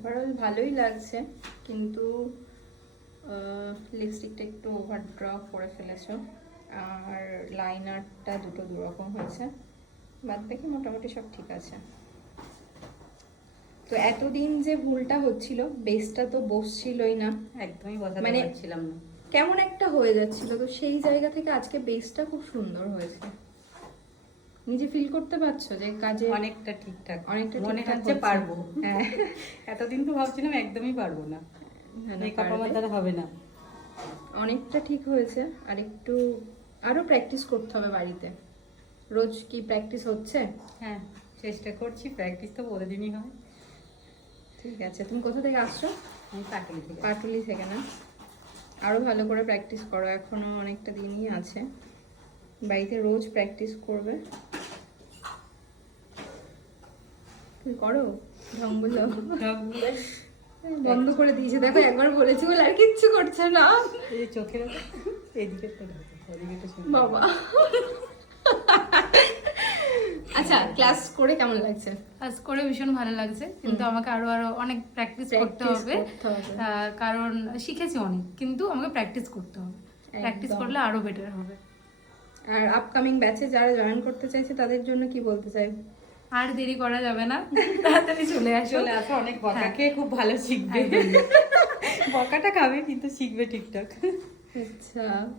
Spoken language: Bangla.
ওভারঅল ভালোই লাগছে, কিন্তু লিপস্টিকটা একটু ওভার ড্র করে ফেলেছো, আর লাইনারটা দুটো দুরকম হয়েছে, বাদ বাকি মোটামুটি সব ঠিক আছে। তো এতদিন যে ভুলটা হচ্ছিল, বেসটা তো বসছিলই না, একদমই বসাতে মানে পারছিলাম না। কেমন একটা হয়ে যাচ্ছিল। তো সেই জায়গা থেকে আজকে বেসটা খুব সুন্দর হয়েছে। নিজে ফিল করতে পারছো যে কাজে অনেকটা ঠিকঠাক, অনেকটা মনে ঠিকঠাক হচ্ছে হচ্ছে। পারবো। হ্যাঁ, এতদিন তো ভাবছিলাম একদমই পারবো না, না, না, মেকআপ আমার পারবে। দ্বারা হবে না। অনেকটা ঠিক হয়েছে, আর একটু আরো প্র্যাকটিস করতে হবে বাড়িতে। রোজ কি প্র্যাকটিস হচ্ছে? হ্যাঁ, চেষ্টা করছি, প্র্যাকটিস তো প্রতিদিনই হয়। ঠিক আছে। তুমি কোথা থেকে আসছো? আমি পাটুলি থেকে। পাটুলি থেকে না? আরো ভালো করে প্র্যাকটিস করো, এখনো অনেকটা দিনই আছে। বাড়িতে রোজ প্র্যাকটিস করবে। তুমি করো ঢংগুলো? বন্ধ করে দিয়েছে, দেখো একবার বলেছি বলে আর কিচ্ছু করছে না। এই চোখের এদিকে ওদিকে বাবা। আচ্ছা, ক্লাস করে কেমন লাগছে? কাজ করে ভীষণ ভালো লাগছে, কিন্তু আমাকে আরো অনেক প্র্যাকটিস করতে হবে। কারণ শিখেছি অনেক, কিন্তু আমাকে প্র্যাকটিস করতে হবে। প্র্যাকটিস করলে আরো বেটার হবে। আর আপকামিং ব্যাচে যারা জয়েন করতে চাইছে তাদের জন্য কি বলতে চাই? আর দেরি করা যাবে না, তাড়াতাড়ি চলে আসো। চলে আসো, অনেক বকা খেয়ে খুব ভালো শিখবে। বকাটা খাবে কিন্তু শিখবে ঠিকঠাক। আচ্ছা।